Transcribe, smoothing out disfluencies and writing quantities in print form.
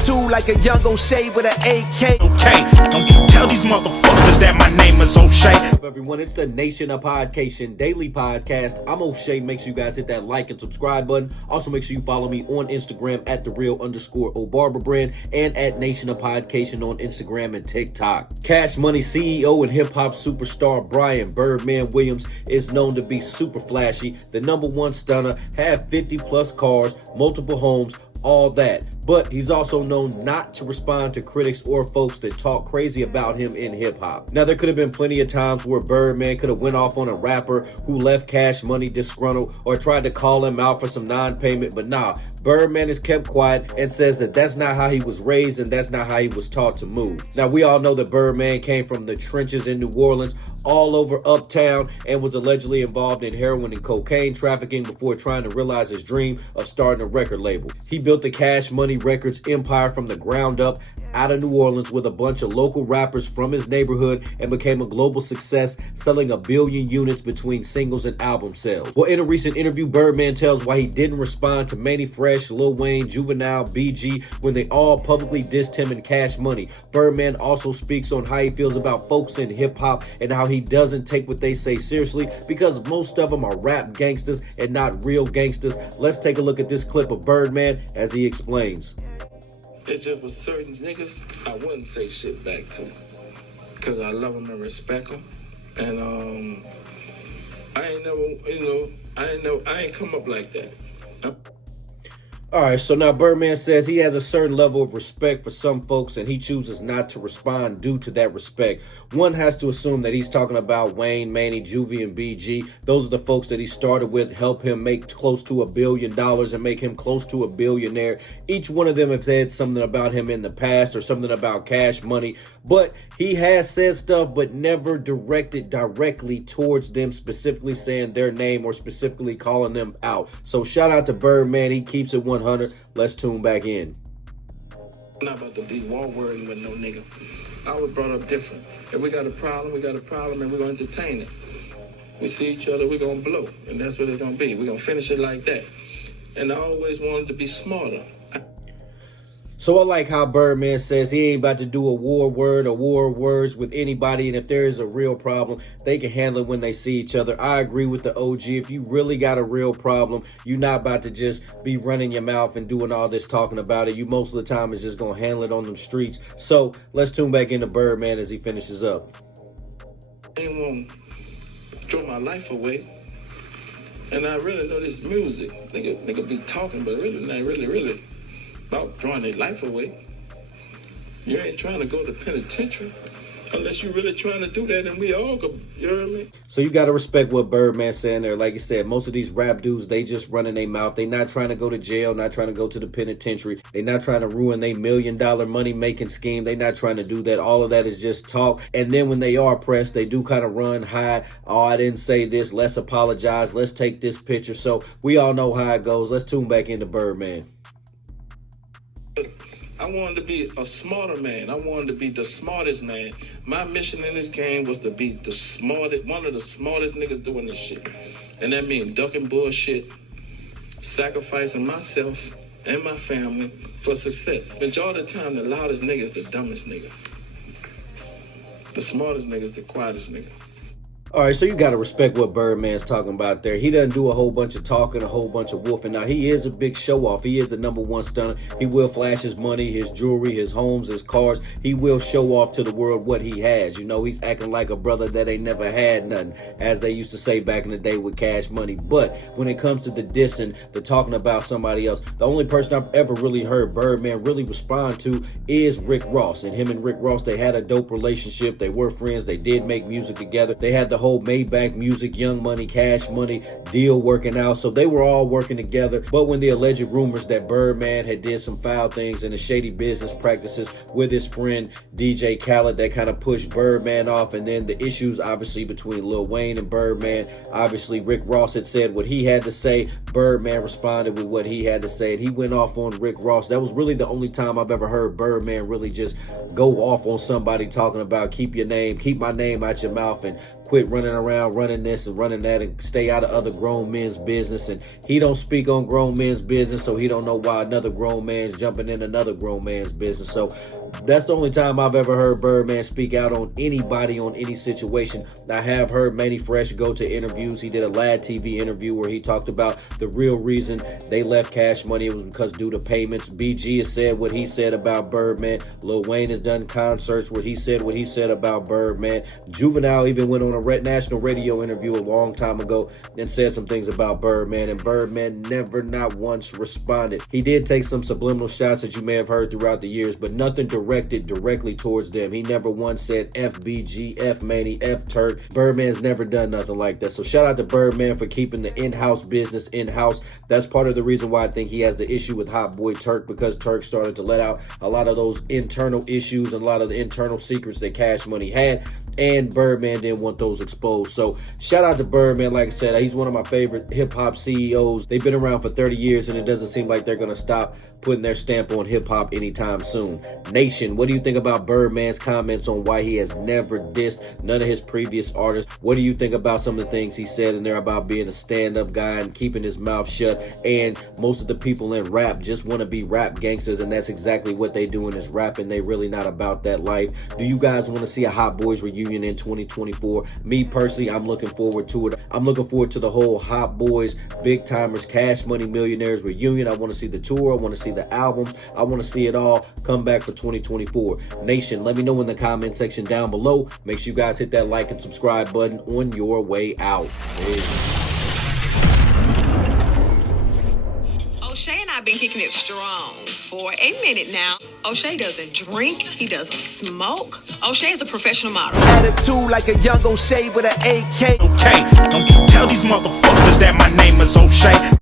attitude like a young O'Shea with an AK. Okay, don't you tell these motherfuckers that my name is O'Shea. Everyone, it's the Nation of Podcation Daily Podcast. I'm O'Shea. Make sure you guys hit that like and subscribe button. Also, make sure you follow me on Instagram at @thereal_OBarberbrand and at Nation of Podcation on Instagram and TikTok. Cash Money CEO and hip-hop superstar Brian Birdman Williams is known to be super flashy, the #1 stunner, have 50 plus cars, multiple homes, all that. But he's also known not to respond to critics or folks that talk crazy about him in hip-hop. Now, there could have been plenty of times where Birdman could have went off on a rapper who left Cash Money disgruntled or tried to call him out for some non-payment, but nah, Birdman has kept quiet and says that that's not how he was raised and that's not how he was taught to move. Now, we all know that Birdman came from the trenches in New Orleans, all over uptown, and was allegedly involved in heroin and cocaine trafficking before trying to realize his dream of starting a record label. He built the Cash Money Records empire from the ground up out of New Orleans with a bunch of local rappers from his neighborhood and became a global success, selling 1 billion units between singles and album sales. Well, in a recent interview, Birdman tells why he didn't respond to Mannie Fresh, Lil Wayne, Juvenile, BG when they all publicly dissed him in Cash Money. Birdman also speaks on how he feels about folks in hip-hop and how he doesn't take what they say seriously because most of them are rap gangsters and not real gangsters. Let's take a look at this clip of Birdman as he explains. It's just with certain niggas, I wouldn't say shit back to them. Because I love them and respect them. And I ain't never, I ain't come up like that. All right, so now Birdman says he has a certain level of respect for some folks and he chooses not to respond due to that respect. One has to assume that he's talking about Wayne, Mannie, Juvie, and BG. Those are the folks that he started with, help him make close to $1 billion and make him close to a billionaire. Each one of them have said something about him in the past or something about Cash Money, but he has said stuff but never directed directly towards them, specifically saying their name or specifically calling them out. So shout out to Birdman. He keeps it 100. Let's tune back in. I'm not about to be war worrying with no nigga. I was brought up different. If we got a problem, we got a problem, and we're going to entertain it. We see each other, we're going to blow, and that's what it's going to be. We're going to finish it like that. And I always wanted to be smarter. So I like how Birdman says he ain't about to do a war word or war words with anybody, and if there is a real problem, they can handle it when they see each other. I agree with the OG. If you really got a real problem, you're not about to just be running your mouth and doing all this talking about it. You most of the time is just going to handle it on them streets. So let's tune back into Birdman as he finishes up. I didn't want to throw my life away. And I really know this music. Nigga be talking, but really not really about throwing their life away. You ain't trying to go to penitentiary unless you really trying to do that, and we all go, you know what I mean? So you got to respect what Birdman's saying there. Like you said, most of these rap dudes, they just running their mouth. They not trying to go to jail, not trying to go to the penitentiary. They not trying to ruin their $1 million money-making scheme. They not trying to do that. All of that is just talk. And then when they are pressed, they do kind of run high. Oh, I didn't say this. Let's apologize. Let's take this picture. So we all know how it goes. Let's tune back into Birdman. I wanted to be a smarter man. I wanted to be the smartest man. My mission in this game was to be the smartest, one of the smartest niggas doing this shit. And that means ducking bullshit, sacrificing myself and my family for success. Majority of the time, the loudest nigga is the dumbest nigga. The smartest nigga is the quietest nigga. All right, so you got to respect what Birdman's talking about there. He doesn't do a whole bunch of talking, a whole bunch of woofing. Now, he is a big show-off. He is the #1 stunner. He will flash his money, his jewelry, his homes, his cars. He will show off to the world what he has. You know, he's acting like a brother that ain't never had nothing, as they used to say back in the day with Cash Money. But when it comes to the dissing, the talking about somebody else, the only person I've ever really heard Birdman really respond to is Rick Ross. And him and Rick Ross, they had a dope relationship. They were friends. They did make music together. They had the whole Maybach Music, Young Money, Cash Money deal working out. So they were all working together. But when the alleged rumors that Birdman had did some foul things and the shady business practices with his friend DJ Khaled, that kind of pushed Birdman off. And then the issues obviously between Lil Wayne and Birdman. Obviously Rick Ross had said what he had to say. Birdman responded with what he had to say. And he went off on Rick Ross. That was really the only time I've ever heard Birdman really just go off on somebody talking about keep my name out your mouth and quit running around, running this and running that, and stay out of other grown men's business. And he don't speak on grown men's business, so he don't know why another grown man's jumping in another grown man's business. So that's the only time I've ever heard Birdman speak out on anybody on any situation. I have heard Mannie Fresh go to interviews. He did a Lad TV interview where he talked about the real reason they left Cash Money. It was because due to payments. BG has said what he said about Birdman. Lil Wayne has done concerts where he said what he said about Birdman. Juvenile even went on a national radio interview a long time ago and said some things about Birdman, and Birdman never, not once responded. He did take some subliminal shots that you may have heard throughout the years, but nothing directed directly towards them. He never once said FBG, F Mannie, F Turk. Birdman's never done nothing like that. So shout out to Birdman for keeping the in-house business in-house. That's part of the reason why I think he has the issue with Hot Boy Turk, because Turk started to let out a lot of those internal issues and a lot of the internal secrets that Cash Money had, and Birdman didn't want those exposed. So shout out to Birdman. Like I said, he's one of my favorite hip-hop CEOs. They've been around for 30 years, and it doesn't seem like they're going to stop putting their stamp on hip-hop anytime soon. Nation, what do you think about Birdman's comments on why he has never dissed none of his previous artists? What do you think about some of the things he said in there about being a stand-up guy and keeping his mouth shut? And most of the people in rap just want to be rap gangsters, and that's exactly what they do in this rap, and they really not about that life. Do you guys want to see a Hot Boys reunion in 2024? Me personally, I'm looking forward to it. I'm looking forward to the whole Hot Boys, Big Timers, Cash Money Millionaires reunion. I want to see the tour. I want to see the albums. I want to see it all come back for 2024. Nation, let me know in the comment section down below. Make sure you guys hit that like and subscribe button on your way out. O'Shea and I have been kicking it strong for a minute now. O'Shea doesn't drink. He doesn't smoke. O'Shea is a professional model. Attitude like a young O'Shea with an AK. Okay, don't you tell these motherfuckers that my name is O'Shea.